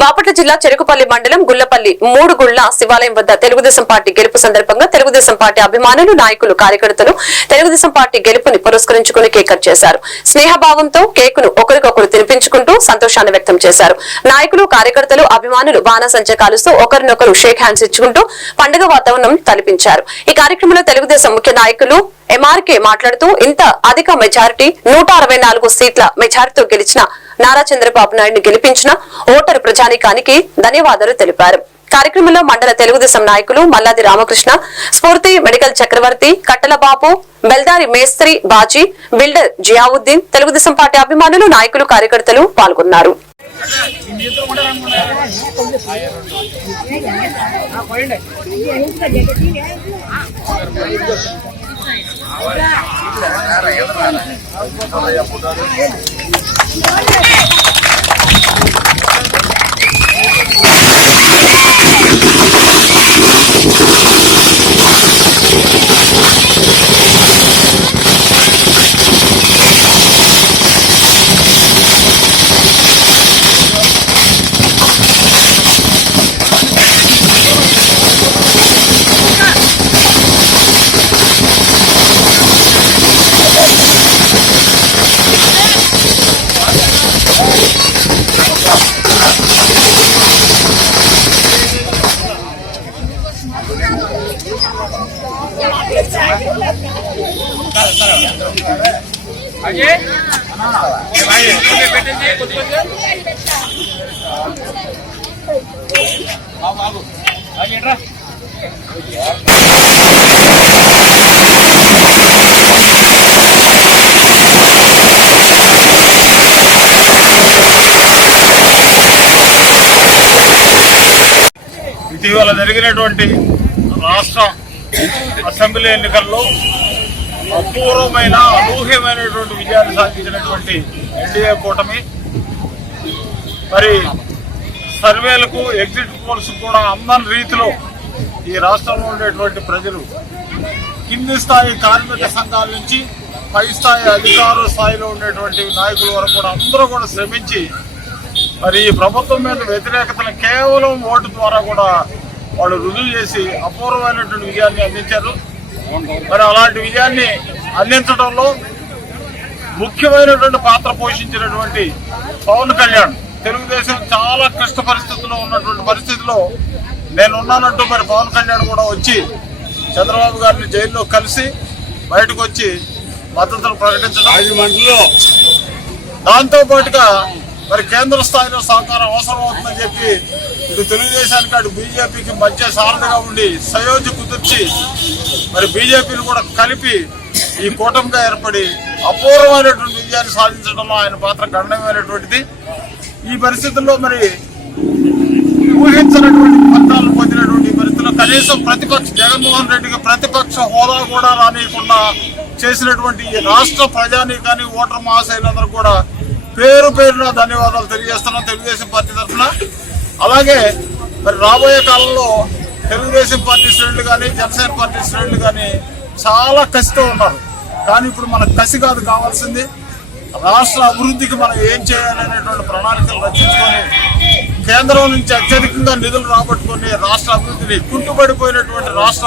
బాపట్ల జిల్లా చెరుకుపల్లి మండలం గుళ్లపల్లి మూడుగుళ్ల శివాలయం వద్ద తెలుగుదేశం పార్టీ గెలుపు సందర్భంగా తెలుగుదేశం పార్టీ అభిమానులు నాయకులు కార్యకర్తలు తెలుగుదేశం పార్టీ గెలుపుని పురస్కరించుకుని కేక్ కట్ చేశారు. స్నేహభావంతో కేకును ఒకరికొకరు తినిపించుకుంటూ సంతోషాన్ని వ్యక్తం చేశారు. నాయకులు కార్యకర్తలు అభిమానులు బాణాసంచా కాలుస్తూ ఒకరినొకరు షేక్ హ్యాండ్స్ ఇచ్చుకుంటూ పండుగ వాతావరణం తలపించారు. ఈ కార్యక్రమంలో తెలుగుదేశం ముఖ్య నాయకులు ఎంఆర్కే మాట్లాడుతూ ఇంత అధిక మెజారిటీ 164 సీట్ల మెజారిటీతో గెలిచిన నారా చంద్రబాబు నాయుడిని గెలిపించిన ఓటరు ప్రజానీకానికి ధన్యవాదాలు తెలిపారు. కార్యక్రమంలో మండల తెలుగుదేశం నాయకులు మల్లాది రామకృష్ణ, స్ఫూర్తి మెడికల్ చక్రవర్తి, కట్టల బాబు, బెల్దారి మేస్త్రి బాజీ, బిల్డర్ జియావుద్దీన్, తెలుగుదేశం పార్టీ అభిమానులు నాయకులు కార్యకర్తలు పాల్గొన్నారు. ఇటీవల జరిగినటువంటి రాష్ట్ర అసెంబ్లీ ఎన్నికల్లో అపూర్వమైన అనూహ్యమైనటువంటి విజయాన్ని సాధించినటువంటి ఎన్డీఏ కూటమి మరి సర్వేలకు ఎగ్జిట్ పోల్స్ కూడా అందని రీతిలో ఈ రాష్ట్రంలో ఉండేటువంటి ప్రజలు కింది స్థాయి కార్మిక సంఘాల నుంచి పై స్థాయి అధికారుల స్థాయిలో ఉండేటువంటి నాయకుల వరకు కూడా అందరూ కూడా శ్రమించి మరి ఈ ప్రభుత్వం మీద వ్యతిరేకతను కేవలం ఓటు ద్వారా కూడా వాళ్ళు రుజువు చేసి అపూర్వమైనటువంటి విజయాన్ని అందించారు. మరి అలాంటి విజయాన్ని అందించడంలో ముఖ్యమైనటువంటి పాత్ర పోషించినటువంటి పవన్ కళ్యాణ్, తెలుగుదేశం చాలా క్లిష్ట పరిస్థితుల్లో ఉన్నటువంటి పరిస్థితిలో నేనున్నానంటూ మరి పవన్ కళ్యాణ్ కూడా వచ్చి చంద్రబాబు గారిని జైల్లో కలిసి బయటకు వచ్చి మద్దతులు ప్రకటించడం, దాంతో పాటుగా మరి కేంద్ర స్థాయిలో సహకారం అవసరం అవుతుందని చెప్పి ఇటు తెలుగుదేశానికి అటు బీజేపీకి మధ్య సారథిగా ఉండి సయోధ్య కుదిర్చి మరి బీజేపీని కూడా కలిపి ఈ కూటమిగా ఏర్పడి అపూర్వమైనటువంటి విజయాన్ని సాధించడంలో ఆయన పాత్ర గణనీయమైనటువంటిది. ఈ పరిస్థితుల్లో మరి ఊహించినటువంటి ఫలితాలను పొందినటువంటి పరిస్థితుల్లో కనీసం జగన్మోహన్ రెడ్డికి ప్రతిపక్ష హోదా కూడా రానియకుండా చేసినటువంటి ఈ రాష్ట్ర ప్రజానీకాన్ని ఓటర్ మహాశైలందరూ కూడా పేరు పేరున ధన్యవాదాలు తెలియజేస్తున్నాం తెలుగుదేశం పార్టీ తరఫున. అలాగే మరి రాబోయే కాలంలో తెలుగుదేశం పార్టీ శ్రేణులు కానీ జనసేన పార్టీ శ్రేణులు కానీ చాలా కసితో ఉన్నారు. కానీ ఇప్పుడు మనకు కసి కాదు కావాల్సింది, రాష్ట్ర అభివృద్ధికి మనం ఏం చేయాలనేటువంటి ప్రణాళికలు రచించుకొని కేంద్రం నుంచి అత్యధికంగా నిధులు రాబట్టుకొని రాష్ట్ర అభివృద్ధిని కుంటుపడిపోయినటువంటి రాష్ట్ర